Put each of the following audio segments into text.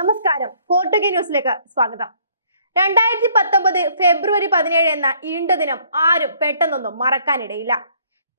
നമസ്കാരം. ഫോർട്ടുഗേ ന്യൂസിലേക്ക് സ്വാഗതം. രണ്ടായിരത്തി പത്തൊമ്പത് ഫെബ്രുവരി പതിനേഴ് എന്ന ഇരുണ്ട ദിനം ആരും പെട്ടെന്നൊന്നും മറക്കാനിടയില്ല.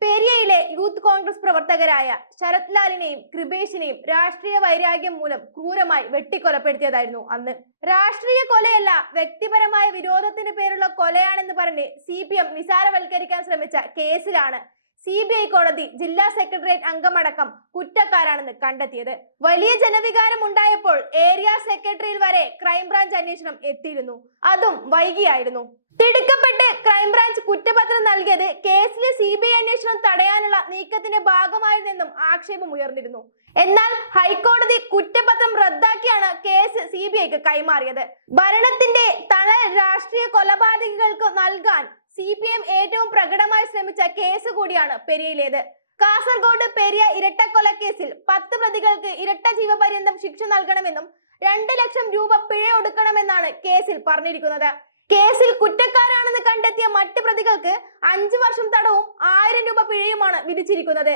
പെരിയയിലെ യൂത്ത് കോൺഗ്രസ് പ്രവർത്തകരായ ശരത് ലാലിനെയും കൃപേഷിനെയും രാഷ്ട്രീയ വൈരാഗ്യം മൂലം ക്രൂരമായി വെട്ടിക്കൊലപ്പെടുത്തിയതായിരുന്നു അന്ന്. രാഷ്ട്രീയ കൊലയല്ല വ്യക്തിപരമായ വിരോധത്തിന്റെ പേരുള്ള കൊലയാണെന്ന് പറഞ്ഞ് സി പി എം നിസാരവൽക്കരിക്കാൻ ശ്രമിച്ച കേസിലാണ് സി ബി ഐ കോടതി ജില്ലാ സെക്രട്ടേറിയറ്റ് അംഗമടക്കം കുറ്റക്കാരാണെന്ന് കണ്ടെത്തിയത്. വലിയ ജനവികാരം ഉണ്ടായപ്പോൾ ഏരിയ സെക്രട്ടറിയിൽ വരെ ക്രൈംബ്രാഞ്ച് അന്വേഷണം എത്തിയിരുന്നു. അതും വൈകിയായിരുന്നു. തിടുക്കപ്പെട്ട് ക്രൈംബ്രാഞ്ച് കുറ്റപത്രം നൽകിയത് കേസിലെ സി ബി ഐ അന്വേഷണം തടയാനുള്ള നീക്കത്തിന്റെ ഭാഗമായിരുന്നെന്നും ആക്ഷേപം ഉയർന്നിരുന്നു. എന്നാൽ ഹൈക്കോടതി കുറ്റപത്രം റദ്ദാക്കിയാണ് കേസ് സി ബി ഐക്ക് കൈമാറിയത്. ഭരണത്തിന്റെ തണൽ രാഷ്ട്രീയ കൊലപാതകികൾക്ക് നൽകാൻ സി പി എം ഏറ്റവും പ്രകടമായി ശ്രമിച്ച കേസ് കൂടിയാണ് പെരിയയിലേത്. കാസർഗോഡ് പെരിയ ഇരട്ടക്കൊലക്കേസിൽ പത്ത് പ്രതികൾക്ക് ഇരട്ട ജീവപര്യന്തം ശിക്ഷ നൽകണമെന്നും രണ്ട് ലക്ഷം രൂപ പിഴ ഒടുക്കണമെന്നാണ് കേസിൽ പറഞ്ഞിരിക്കുന്നത്. കേസിൽ കുറ്റക്കാരാണെന്ന് കണ്ടെത്തിയ മറ്റ് പ്രതികൾക്ക് അഞ്ചു വർഷം തടവും ആയിരം രൂപ പിഴയുമാണ് വിധിച്ചിരിക്കുന്നത്.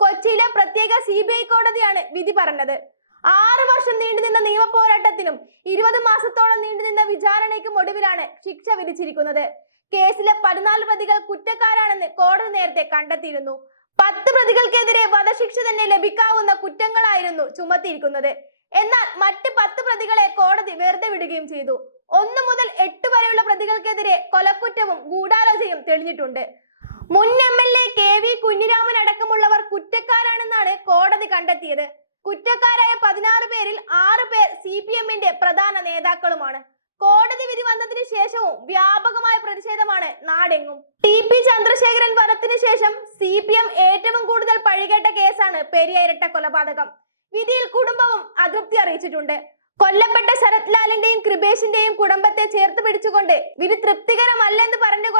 കൊച്ചിയിലെ പ്രത്യേക സി ബി ഐ കോടതിയാണ് വിധി പറഞ്ഞത്. ആറ് വർഷം നീണ്ടുനിന്ന നിയമ പോരാട്ടത്തിനും ഇരുപത് മാസത്തോളം നീണ്ടുനിന്ന വിചാരണയ്ക്കും ഒടുവിലാണ് ശിക്ഷ വിധിച്ചിരിക്കുന്നത്. കേസിലെ പതിനാല് പ്രതികൾ കുറ്റക്കാരാണെന്ന് കോടതി നേരത്തെ കണ്ടെത്തിയിരുന്നു. പത്ത് പ്രതികൾക്കെതിരെ വധശിക്ഷ തന്നെ ലഭിക്കാവുന്ന കുറ്റങ്ങളായിരുന്നു ചുമത്തിയിരിക്കുന്നത്. എന്നാൽ മറ്റ് പത്ത് പ്രതികളെ കോടതി വെറുതെ വിടുകയും ചെയ്തു. ഒന്ന് മുതൽ എട്ട് വരെയുള്ള പ്രതികൾക്കെതിരെ കൊലക്കുറ്റവും ഗൂഢാലോചനയും തെളിഞ്ഞിട്ടുണ്ട്. മുൻ M L A K V Kunhiraman അടക്കമുള്ളവർ കുറ്റക്കാരാണെന്നാണ് കോടതി കണ്ടെത്തിയത്. കുറ്റക്കാരായ പതിനാറ് പേരിൽ ആറ് പേർ സി പി എമ്മിന്റെ പ്രധാന നേതാക്കളുമാണ്. കോടതി വിധി വന്നതിന് ശേഷവും വ്യാപകമായ പ്രതിഷേധമാണ് നാടെങ്ങും. ടി പി ചന്ദ്രശേഖരൻ വധത്തിന് ശേഷം സി പി എം ഏറ്റവും കൂടുതൽ പഴികേട്ട കേസാണ് പെരിയ ഇരട്ട കൊലപാതകം. വിധിയിൽ കുടുംബവും അതൃപ്തി അറിയിച്ചിട്ടുണ്ട്. കൊല്ലപ്പെട്ട ശരത് ലാലിന്റെയും കൃപേഷിന്റെയും കുടുംബത്തെ ചേർത്ത് പിടിച്ചുകൊണ്ട് വിധി തൃപ്തികരമല്ലെന്ന് കാണുകയായിരുന്നു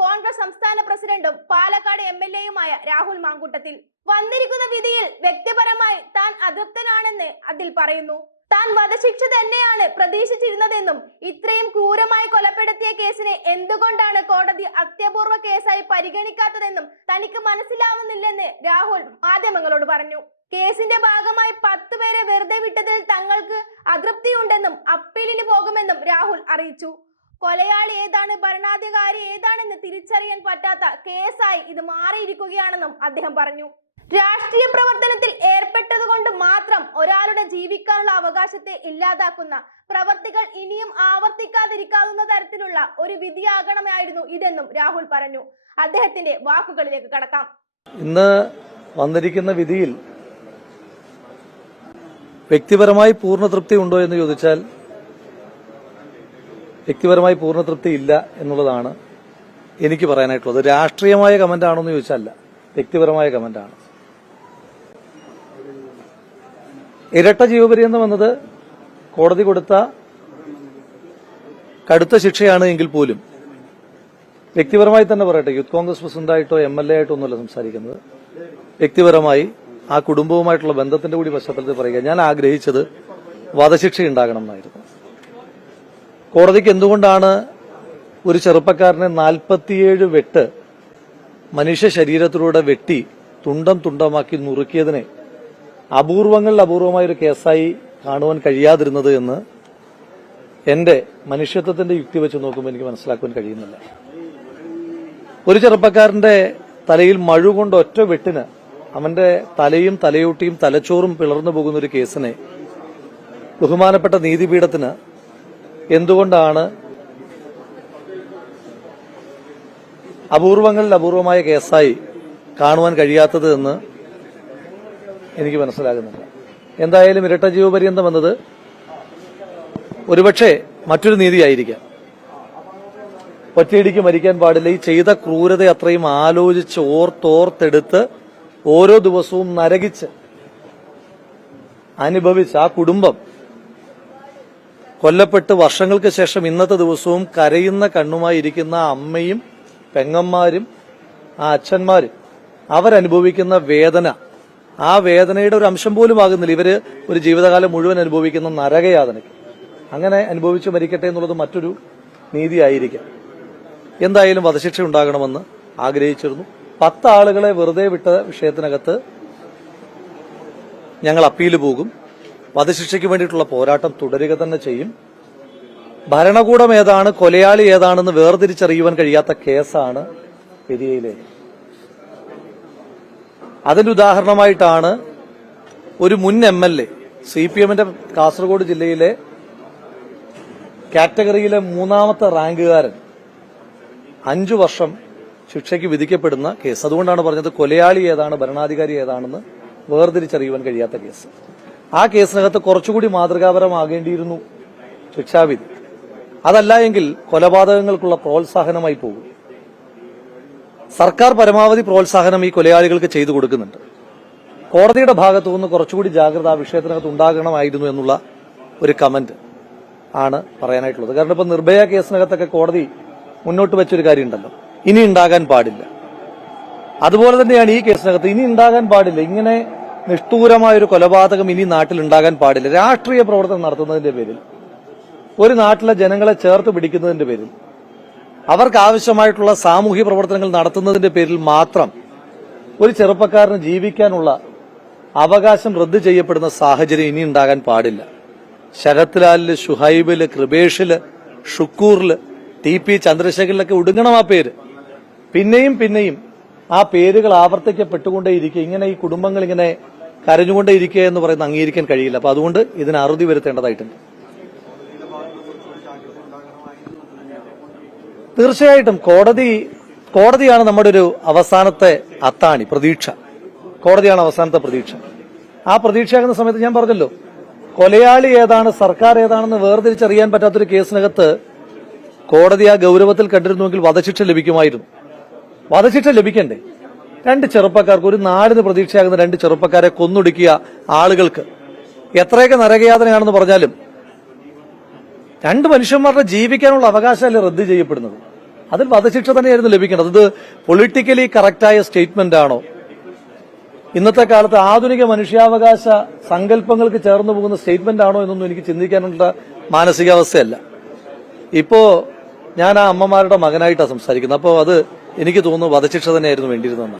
കോൺഗ്രസ് സംസ്ഥാന പ്രസിഡന്റും പാലക്കാട് എം എൽ എയുമായ രാഹുൽ മാങ്കൂട്ടത്തിൽ വന്നിരിക്കുന്ന വിധിയിൽ വ്യക്തിപരമായി താൻ അതൃപ്തനാണെന്ന് അതിൽ പറയുന്നു. താൻ വധശിക്ഷ തന്നെയാണ് പ്രതീക്ഷിച്ചിരുന്നതെന്നും ഇത്രയും ക്രൂരമായി കൊലപ്പെടുത്തിയ കേസിനെ എന്തുകൊണ്ടാണ് കോടതി അത്യപൂർവ കേസായി പരിഗണിക്കാത്തതെന്നും തനിക്ക് മനസ്സിലാവുന്നില്ലെന്ന് രാഹുൽ മാധ്യമങ്ങളോട് പറഞ്ഞു. കേസിന്റെ ഭാഗമായി പത്ത് പേരെ വെറുതെ വിട്ടതിൽ തങ്ങൾക്ക് അതൃപ്തിയുണ്ടെന്നും അപ്പീലിന് പോകുമെന്നും രാഹുൽ അറിയിച്ചു. കൊലയാളി ഏതാണ്? ഭരണാധികാരി ഏതാണെന്ന് തിരിച്ചറിയാൻ പറ്റാത്ത കേസായി ഇത് മാറിയിരിക്കുകയാണെന്നും അദ്ദേഹം പറഞ്ഞു. രാഷ്ട്രീയ പ്രവർത്തനത്തിൽ ഏർപ്പെട്ടതുകൊണ്ട് മാത്രം ഒരാളുടെ ജീവിക്കാനുള്ള അവകാശത്തെ ഇല്ലാതാക്കുന്ന പ്രവർത്തികൾ ഇനിയും ആവർത്തിക്കാതിരിക്കാവുന്ന തരത്തിലുള്ള ഒരു വിധിയാകണമായിരുന്നു ഇതെന്നും രാഹുൽ പറഞ്ഞു. അദ്ദേഹത്തിന്റെ വാക്കുകളിലേക്ക് കടക്കാം. ഇന്ന് വന്നിരിക്കുന്ന വിധിയിൽ വ്യക്തിപരമായി പൂർണ തൃപ്തി ഉണ്ടോ എന്ന് ചോദിച്ചാൽ വ്യക്തിപരമായി പൂർണ തൃപ്തി ഇല്ല എന്നുള്ളതാണ് എനിക്ക് പറയാനായിട്ടുള്ളത്. രാഷ്ട്രീയമായ കമന്റ് ആണോ എന്ന് ചോദിച്ചല്ല വ്യക്തിപരമായ കമന്റാണ്. ഇരട്ട ജീവപര്യന്തം എന്നത് കോടതി കൊടുത്ത കടുത്ത ശിക്ഷയാണ് എങ്കിൽ പോലും. വ്യക്തിപരമായി തന്നെ പറയട്ടെ യൂത്ത് കോൺഗ്രസ് പ്രസിഡന്റായിട്ടോ എം എൽ എ ആയിട്ടോ ഒന്നുമല്ല സംസാരിക്കുന്നത്. വ്യക്തിപരമായി ആ കുടുംബവുമായിട്ടുള്ള ബന്ധത്തിന്റെ കൂടി പശ്ചാത്തലത്തിൽ പറയുക ഞാൻ ആഗ്രഹിച്ചത് വധശിക്ഷ ഉണ്ടാകണം എന്നായിരുന്നു. കോടതിക്ക് എന്തുകൊണ്ടാണ് ഒരു ചെറുപ്പക്കാരനെ നാൽപ്പത്തിയേഴ് വെട്ട് മനുഷ്യ ശരീരത്തിലൂടെ വെട്ടി തുണ്ടം തുണ്ടമാക്കി നുറുക്കിയതിനെ അപൂർവങ്ങളിൽ അപൂർവമായ ഒരു കേസായി കാണുവാൻ കഴിയാതിരുന്നത് എന്ന് എന്റെ മനുഷ്യത്വത്തിന്റെ യുക്തി വെച്ച് നോക്കുമ്പോൾ എനിക്ക് മനസ്സിലാക്കുവാൻ കഴിയുന്നില്ല. ഒരു ചെറുപ്പക്കാരന്റെ തലയിൽ മഴ കൊണ്ട് ഒറ്റ വെട്ടിന് അവന്റെ തലയും തലയൂട്ടിയും തലച്ചോറും പിളർന്നു പോകുന്ന ഒരു കേസിനെ ബഹുമാനപ്പെട്ട നീതിപീഠത്തിന് എന്തുകൊണ്ടാണ് അപൂർവങ്ങളിൽ അപൂർവമായ കേസായി കാണുവാൻ കഴിയാത്തത് എന്ന് എനിക്ക് മനസ്സിലാകുന്നില്ല. എന്തായാലും ഇരട്ട ജീവപര്യന്തം എന്നത് ഒരുപക്ഷെ മറ്റൊരു നീതിയായിരിക്കാം. ഒറ്റയിടിക്ക് മരിക്കാൻ പാടില്ല. ഈ ചെയ്ത ക്രൂരത അത്രയും ആലോചിച്ച് ഓർത്തോർത്തെടുത്ത് ഓരോ ദിവസവും നരകിച്ച് അനുഭവിച്ച് ആ കുടുംബം കൊല്ലപ്പെട്ട് വർഷങ്ങൾക്ക് ശേഷം ഇന്നത്തെ ദിവസവും കരയുന്ന കണ്ണുമായി ഇരിക്കുന്ന അമ്മയും പെങ്ങന്മാരും ആ അച്ഛന്മാരും അവരനുഭവിക്കുന്ന വേദന. ആ വേദനയുടെ ഒരു അംശം പോലും ആകുന്നില്ല. ഇവർ ഒരു ജീവിതകാലം മുഴുവൻ അനുഭവിക്കുന്ന നരകയാതനയ്ക്ക് അങ്ങനെ അനുഭവിച്ചു മരിക്കട്ടെ എന്നുള്ളത് മറ്റൊരു നീതിയായിരിക്കാം. എന്തായാലും വധശിക്ഷ ഉണ്ടാകണമെന്ന് ആഗ്രഹിച്ചിരുന്നു. പത്ത് ആളുകളെ വെറുതെ വിട്ട വിഷയത്തിനകത്ത് ഞങ്ങൾ അപ്പീൽ പോകും. വധശിക്ഷയ്ക്ക് വേണ്ടിയിട്ടുള്ള പോരാട്ടം തുടരുക തന്നെ ചെയ്യും. ഭരണകൂടം ഏതാണ് കൊലയാളി ഏതാണെന്ന് വേർതിരിച്ചറിയുവാൻ കഴിയാത്ത കേസാണ് പെരിയയിലെ. അതിന്റെ ഉദാഹരണമായിട്ടാണ് ഒരു മുൻ M L A C P എമ്മിന്റെ കാസർഗോഡ് ജില്ലയിലെ കാറ്റഗറിയിലെ മൂന്നാമത്തെ റാങ്കുകാരൻ അഞ്ചു വർഷം ശിക്ഷയ്ക്ക് വിധിക്കപ്പെടുന്ന കേസ്. അതുകൊണ്ടാണ് പറഞ്ഞത് കൊലയാളി ഏതാണ് ഭരണാധികാരി ഏതാണെന്ന് വേർതിരിച്ചറിയുവാൻ കഴിയാത്ത കേസ്. ആ കേസിനകത്ത് കുറച്ചുകൂടി മാതൃകാപരമാകേണ്ടിയിരുന്നു ശിക്ഷാവിധി അതല്ല എങ്കിൽ കൊലപാതകങ്ങൾക്കുള്ള പ്രോത്സാഹനമായി പോകും. സർക്കാർ പരമാവധി പ്രോത്സാഹനം ഈ കൊലയാളികൾക്ക് ചെയ്തു കൊടുക്കുന്നുണ്ട്. കോടതിയുടെ ഭാഗത്തു നിന്ന് കുറച്ചുകൂടി ജാഗ്രത ആ വിഷയത്തിനകത്ത് ഉണ്ടാകണമായിരുന്നു എന്നുള്ള ഒരു കമന്റ് ആണ് പറയാനായിട്ടുള്ളത്. കാരണം ഇപ്പൊ നിർഭയ കേസിനകത്തൊക്കെ കോടതി മുന്നോട്ട് വെച്ചൊരു കാര്യമുണ്ടല്ലോ. ഇനി ഉണ്ടാകാൻ പാടില്ല. അതുപോലെ തന്നെയാണ് ഈ കേസിനകത്ത് ഇനി ഉണ്ടാകാൻ പാടില്ല. ഇങ്ങനെ നിഷ്ഠൂരമായ ഒരു കൊലപാതകം ഇനി നാട്ടിൽ ഉണ്ടാകാൻ പാടില്ല. രാഷ്ട്രീയ പ്രവർത്തനം നടത്തുന്നതിന്റെ പേരിൽ. ഒരു നാട്ടിലെ ജനങ്ങളെ ചേർത്ത് പിടിക്കുന്നതിന്റെ പേരിൽ. അവർക്ക് ആവശ്യമായിട്ടുള്ള സാമൂഹ്യ പ്രവർത്തനങ്ങൾ നടത്തുന്നതിന്റെ പേരിൽ മാത്രം ഒരു ചെറുപ്പക്കാരന് ജീവിക്കാനുള്ള അവകാശം റദ്ദു ചെയ്യപ്പെടുന്ന സാഹചര്യം ഇനി ഉണ്ടാകാൻ പാടില്ല. ശരത് ലാലിൽ ഷുഹൈബിൽ കൃപേഷിൽ ഷുക്കൂറിൽ ടി പി ചന്ദ്രശേഖരിലൊക്കെ ഒടുങ്ങണം ആ പേര്. പിന്നെയും പിന്നെയും ആ പേരുകൾ ആവർത്തിക്കപ്പെട്ടുകൊണ്ടേയിരിക്കും. ഇങ്ങനെ ഈ കുടുംബങ്ങൾ ഇങ്ങനെ കരഞ്ഞുകൊണ്ടേയിരിക്കുക എന്ന് പറയുന്നത് അംഗീകരിക്കാൻ കഴിയില്ല. അപ്പൊ അതുകൊണ്ട് ഇതിന് അറുതി വരുത്തേണ്ടതായിട്ടുണ്ട്. തീർച്ചയായിട്ടും കോടതി കോടതിയാണ് നമ്മുടെ ഒരു അവസാനത്തെ അത്താണി പ്രതീക്ഷ. കോടതിയാണ് അവസാനത്തെ പ്രതീക്ഷ. ആ പ്രതീക്ഷയാകുന്ന സമയത്ത് ഞാൻ പറഞ്ഞല്ലോ കൊലയാളി ഏതാണ് സർക്കാർ ഏതാണെന്ന് വേർതിരിച്ചറിയാൻ പറ്റാത്തൊരു കേസിനകത്ത് കോടതി ആ ഗൗരവത്തിൽ കണ്ടിരുന്നുവെങ്കിൽ വധശിക്ഷ ലഭിക്കുമായിരുന്നു. വധശിക്ഷ ലഭിക്കണ്ടേ? രണ്ട് ചെറുപ്പക്കാർക്ക് ഒരു നാടിന് പ്രതീക്ഷയാകുന്ന രണ്ട് ചെറുപ്പക്കാരെ കൊന്നൊടുക്കിയ ആളുകൾക്ക് എത്രയൊക്കെ നരകയാതനയാണെന്ന് പറഞ്ഞാലും രണ്ട് മനുഷ്യന്മാരുടെ ജീവിക്കാനുള്ള അവകാശമല്ലേ റദ്ദ് ചെയ്യപ്പെടുന്നത്? അതിൽ വധശിക്ഷ തന്നെയായിരുന്നു ലഭിക്കേണ്ടത്. ഇത് പൊളിറ്റിക്കലി കറക്റ്റായ സ്റ്റേറ്റ്മെന്റ് ആണോ? ഇന്നത്തെ കാലത്ത് ആധുനിക മനുഷ്യാവകാശ സങ്കല്പങ്ങൾക്ക് ചേർന്ന് പോകുന്ന സ്റ്റേറ്റ്മെന്റ് ആണോ എന്നൊന്നും എനിക്ക് ചിന്തിക്കാനുള്ള മാനസികാവസ്ഥയല്ല. ഇപ്പോ ഞാൻ ആ അമ്മമാരുടെ മകനായിട്ടാണ് സംസാരിക്കുന്നത്. അപ്പോൾ അത് എനിക്ക് തോന്നുന്നു വധശിക്ഷ തന്നെയായിരുന്നു വേണ്ടിയിരുന്നതെന്ന്